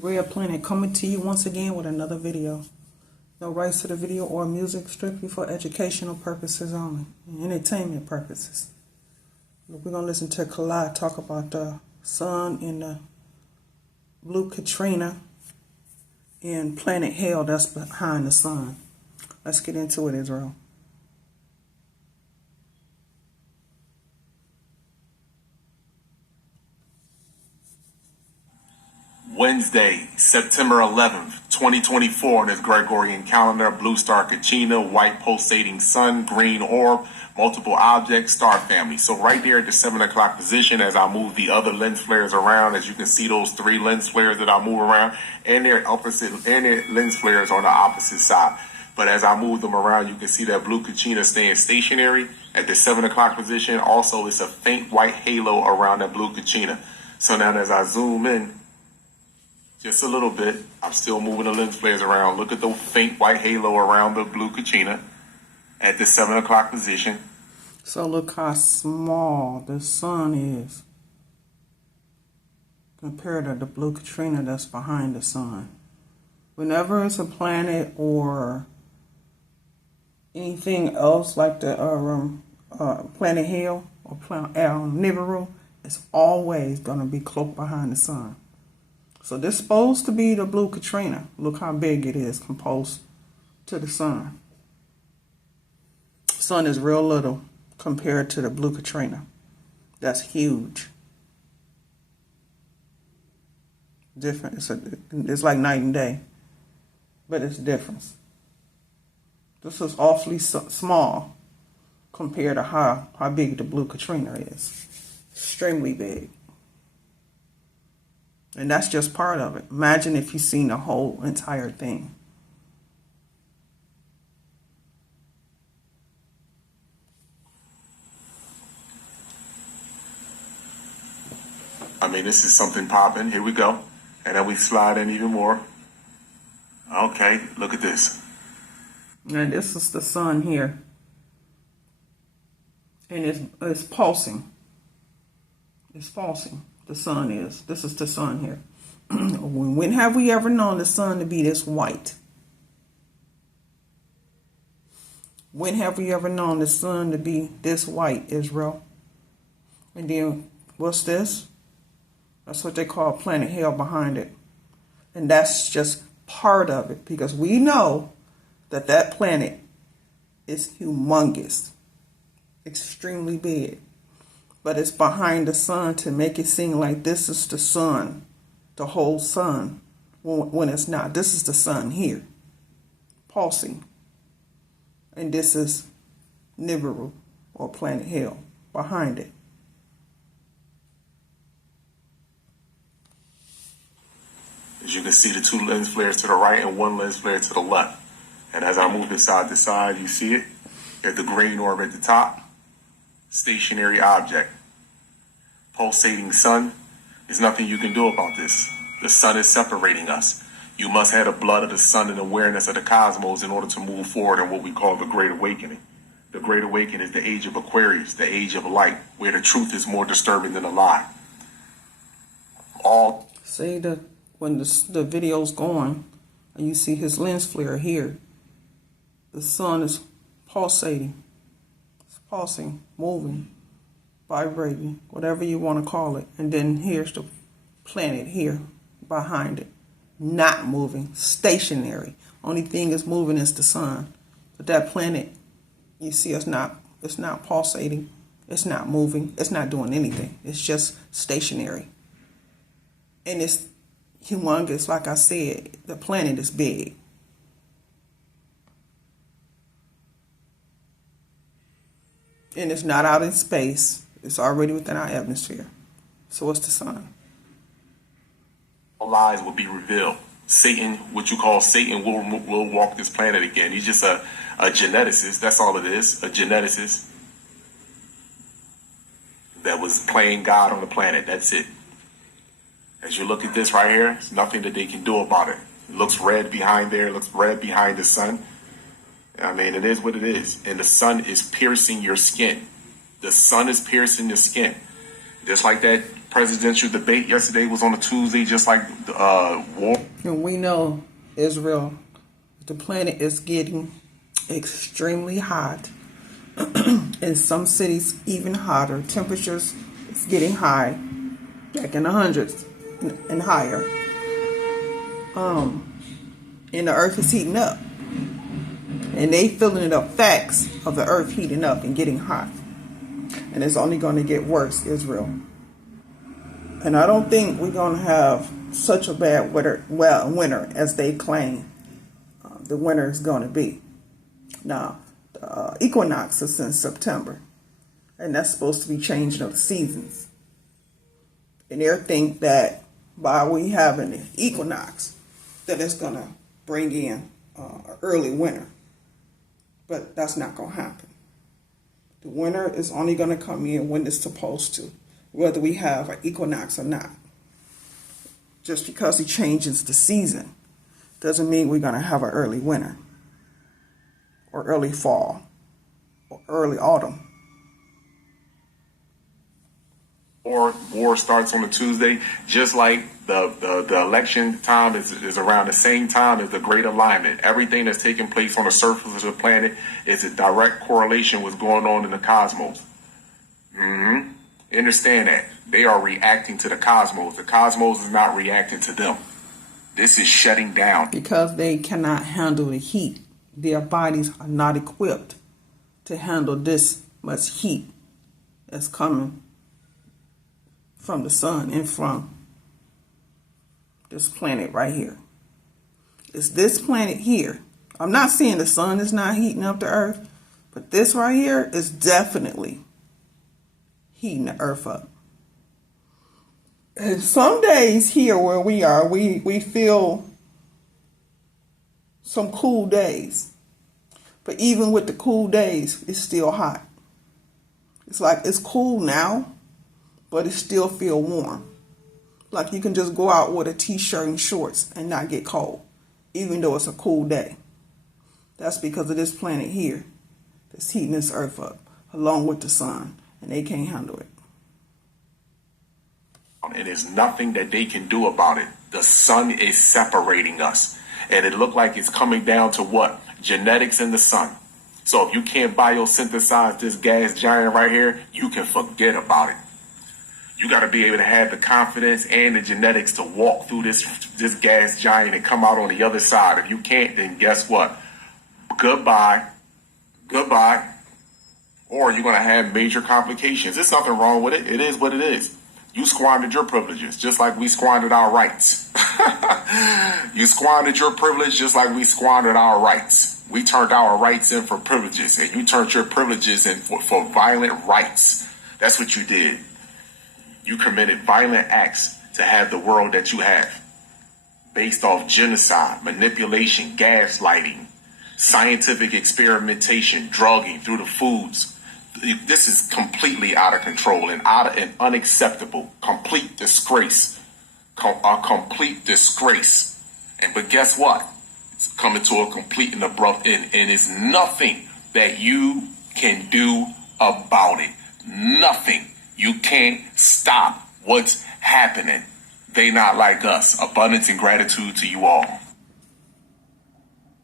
Rare Planet coming to you once again with another video. No rights to the video or music, strictly for educational purposes only, and entertainment purposes. We're going to listen to Katrina talk about the sun and the blue Katrina and planet hell that's behind the sun. Let's get into it, Israel. Wednesday, September 11th, 2024 on this Gregorian calendar. Blue star Katrina, white pulsating sun, green orb, multiple objects, star family. So right there at the 7 o'clock position, as I move the other lens flares around, as you can see those 3 lens flares that I move around, and their lens flares on the opposite side. But as I move them around, you can see that blue Katrina staying stationary at the 7 o'clock position. Also, it's a faint white halo around that blue Katrina. So now as I zoom in, just a little bit, I'm still moving the lens flares around. Look at the faint white halo around the blue Katrina at the 7 o'clock position. So look how small the sun is compared to the blue Katrina that's behind the sun. Whenever it's a planet or anything else like the planet hell or planet Nibiru, it's always going to be cloaked behind the sun. So this is supposed to be the blue Katrina. Look how big it is composed to the sun. Sun is real little compared to the blue Katrina. That's huge. Different. It's like night and day, but it's different. This is awfully small compared to how big the blue Katrina is. Extremely big. And that's just part of it. Imagine if you've seen the whole entire thing. I mean, this is something popping. Here we go. And then we slide in even more. Okay, look at this. And this is the sun here. And it's pulsing. It's pulsing. The sun is. This is the sun here. When have we ever known the sun to be this white? When have we ever known the sun to be this white, Israel? And then what's this? That's what they call planet hell behind it. And that's just part of it, because we know that that planet is humongous, extremely big. But it's behind the sun to make it seem like this is the sun, the whole sun, when it's not. This is the sun here, pulsing. And this is Nibiru, or planet hell, behind it. As you can see, the 2 lens flares to the right and 1 lens flare to the left. And as I move it side to side, you see it. There's the green orb at the top. Stationary object. Pulsating sun. There's nothing you can do about this. The sun is separating us. You must have the blood of the sun and awareness of the cosmos in order to move forward in what we call the Great Awakening. The Great Awakening is the age of Aquarius, the age of light, where the truth is more disturbing than a lie. See, when the video's going and you see his lens flare here, the sun is pulsating. It's pulsing, moving, vibrating, whatever you want to call it. And then here's the planet here behind it, not moving, stationary. Only thing is moving is the sun. But that planet, you see, it's not pulsating, it's not moving, it's not doing anything. It's just stationary. And it's humongous. Like I said, the planet is big. And it's not out in space. It's already within our atmosphere. So it's the sun. Lies will be revealed. Satan, what you call Satan, will walk this planet again. He's just a geneticist. That's all it is. A geneticist that was playing God on the planet. That's it. As you look at this right here, there's nothing that they can do about it. It looks red behind there. It looks red behind the sun. I mean, it is what it is. And the sun is piercing your skin. The sun is piercing your skin. Just like that presidential debate yesterday was on a Tuesday, just like war. And we know, Israel, the planet is getting extremely hot. In some cities, even hotter. Temperatures is getting high, like in the hundreds and higher. And the earth is heating up. And they feeling the effects of the earth heating up and getting hot. And it's only going to get worse, Israel. And I don't think we're going to have such a bad winter as they claim the winter is going to be. Now, the equinox is in September. And that's supposed to be changing of the seasons. And they think that by we having the equinox, that it's going to bring in an early winter. But that's not going to happen. The winter is only going to come in when it's supposed to, whether we have an equinox or not. Just because it changes the season doesn't mean we're going to have an early winter or early fall or early autumn. Or war starts on a Tuesday, just like the election time is around the same time as the Great Alignment. Everything that's taking place on the surface of the planet is a direct correlation with what's going on in the cosmos. Understand that. They are reacting to the cosmos. The cosmos is not reacting to them. This is shutting down. Because they cannot handle the heat. Their bodies are not equipped to handle this much heat that's coming from the sun and from this planet right here. It's this planet here. I'm not saying the sun is not heating up the earth, but this right here is definitely heating the earth up. And some days here where we are, we feel some cool days. But even with the cool days, it's still hot. It's like it's cool now, but it still feel warm. Like you can just go out with a t-shirt and shorts and not get cold, even though it's a cool day. That's because of this planet here that's heating this earth up, along with the sun, and they can't handle it. And there's nothing that they can do about it. The sun is separating us. And it looked like it's coming down to what? Genetics in the sun. So if you can't biosynthesize this gas giant right here, you can forget about it. You got to be able to have the confidence and the genetics to walk through this gas giant and come out on the other side. If you can't, then guess what? Goodbye. Goodbye. Or you're going to have major complications. There's nothing wrong with it. It is what it is. You squandered your privileges just like we squandered our rights. You squandered your privilege just like we squandered our rights. We turned our rights in for privileges, and you turned your privileges in for violent rights. That's what you did. You committed violent acts to have the world that you have, based off genocide, manipulation, gaslighting, scientific experimentation, drugging through the foods. This is completely out of control and unacceptable. Complete disgrace. A complete disgrace. But guess what? It's coming to a complete and abrupt end. And it's nothing that you can do about it. Nothing. You can't stop what's happening. They not like us. Abundance and gratitude to you all.